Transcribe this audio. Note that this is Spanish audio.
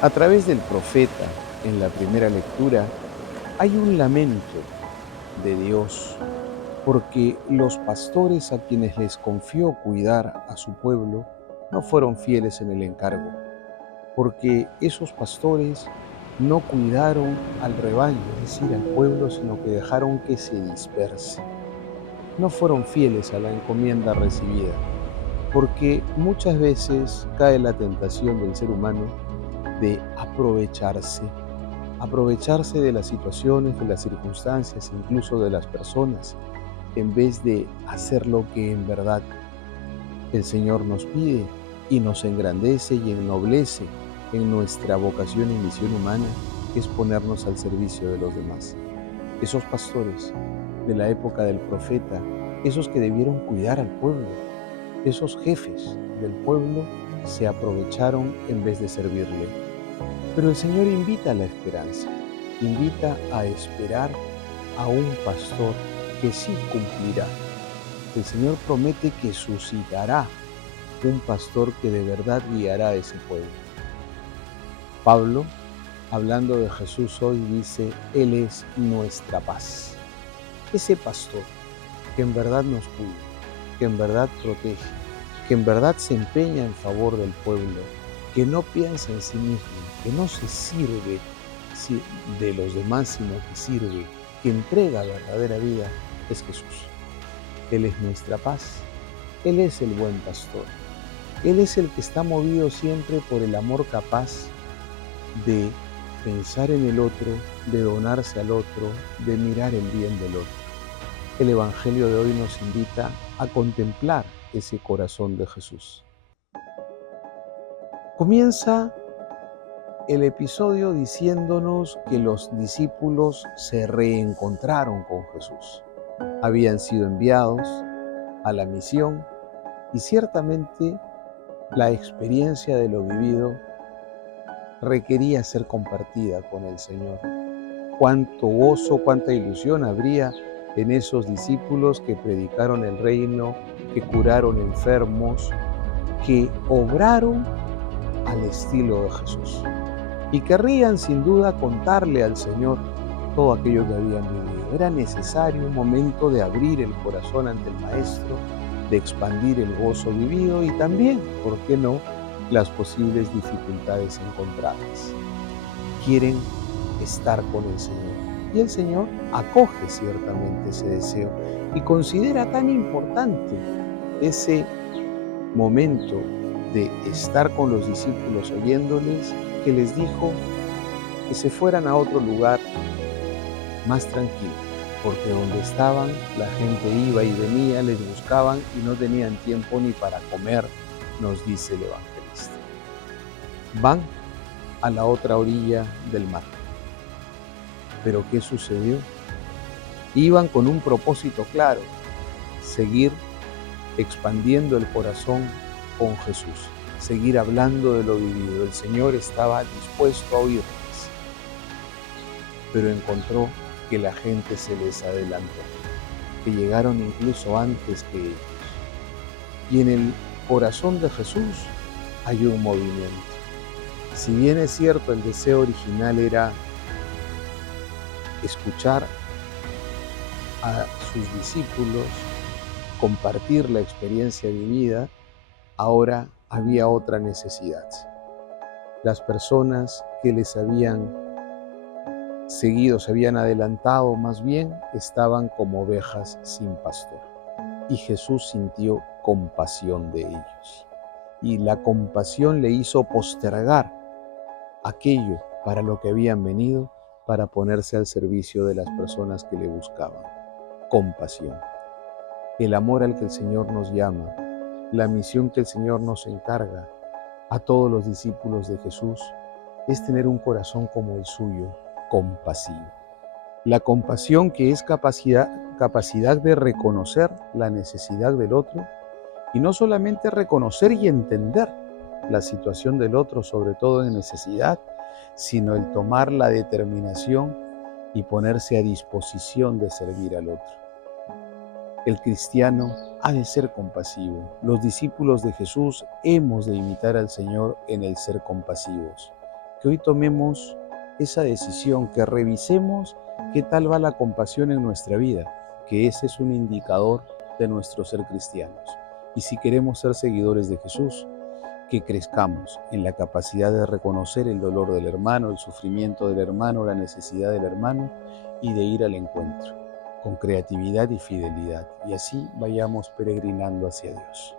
A través del profeta, en la primera lectura, hay un lamento de Dios, porque los pastores a quienes les confió cuidar a su pueblo no fueron fieles en el encargo, porque esos pastores no cuidaron al rebaño, es decir, al pueblo, sino que dejaron que se disperse. No fueron fieles a la encomienda recibida, porque muchas veces cae la tentación del ser humano de aprovecharse de las situaciones, de las circunstancias, incluso de las personas, en vez de hacer lo que en verdad el Señor nos pide y nos engrandece y ennoblece en nuestra vocación y misión humana, que es ponernos al servicio de los demás. Esos pastores de la época del profeta, esos que debieron cuidar al pueblo, esos jefes del pueblo, se aprovecharon en vez de servirle. Pero el Señor invita a la esperanza, invita a esperar a un pastor que sí cumplirá. El Señor promete que suscitará un pastor que de verdad guiará a ese pueblo. Pablo, hablando de Jesús hoy, dice: Él es nuestra paz. Ese pastor que en verdad nos cuida, que en verdad protege, que en verdad se empeña en favor del pueblo, que no piensa en sí mismo, que no se sirve de los demás, sino que sirve, que entrega verdadera vida, es Jesús. Él es nuestra paz. Él es el buen pastor. Él es el que está movido siempre por el amor capaz de pensar en el otro, de donarse al otro, de mirar el bien del otro. El Evangelio de hoy nos invita a contemplar ese corazón de Jesús. Comienza el episodio diciéndonos que los discípulos se reencontraron con Jesús. Habían sido enviados a la misión y ciertamente la experiencia de lo vivido requería ser compartida con el Señor. Cuánto gozo, cuánta ilusión habría en esos discípulos que predicaron el reino, que curaron enfermos, que obraron al estilo de Jesús. Y querrían sin duda contarle al Señor todo aquello que habían vivido. Era necesario un momento de abrir el corazón ante el Maestro, de expandir el gozo vivido y también, ¿por qué no?, las posibles dificultades encontradas. Quieren estar con el Señor. Y el Señor acoge ciertamente ese deseo y considera tan importante ese momento de estar con los discípulos oyéndoles, que les dijo que se fueran a otro lugar más tranquilo, porque donde estaban la gente iba y venía, les buscaban y no tenían tiempo ni para comer, nos dice el evangelista. Van a la otra orilla del mar. ¿Pero qué sucedió? Iban con un propósito claro: seguir expandiendo el corazón con Jesús, seguir hablando de lo vivido. El Señor estaba dispuesto a oírles, pero encontró que la gente se les adelantó, que llegaron incluso antes que ellos. Y en el corazón de Jesús hay un movimiento. Si bien es cierto, el deseo original era escuchar a sus discípulos, compartir la experiencia vivida, ahora había otra necesidad. Las personas que les habían seguido, se habían adelantado más bien, estaban como ovejas sin pastor. Y Jesús sintió compasión de ellos. Y la compasión le hizo postergar aquello para lo que habían venido, para ponerse al servicio de las personas que le buscaban. Compasión. El amor al que el Señor nos llama, la misión que el Señor nos encarga a todos los discípulos de Jesús, es tener un corazón como el suyo, compasivo. La compasión, que es capacidad de reconocer la necesidad del otro, y no solamente reconocer y entender la situación del otro, sobre todo en necesidad, sino el tomar la determinación y ponerse a disposición de servir al otro. El cristiano ha de ser compasivo. Los discípulos de Jesús hemos de imitar al Señor en el ser compasivos. que hoy tomemos esa decisión, que revisemos qué tal va la compasión en nuestra vida, que ese es un indicador de nuestro ser cristianos. Y si queremos ser seguidores de Jesús, que crezcamos en la capacidad de reconocer el dolor del hermano, el sufrimiento del hermano, la necesidad del hermano y de ir al encuentro con creatividad y fidelidad. Y así vayamos peregrinando hacia Dios.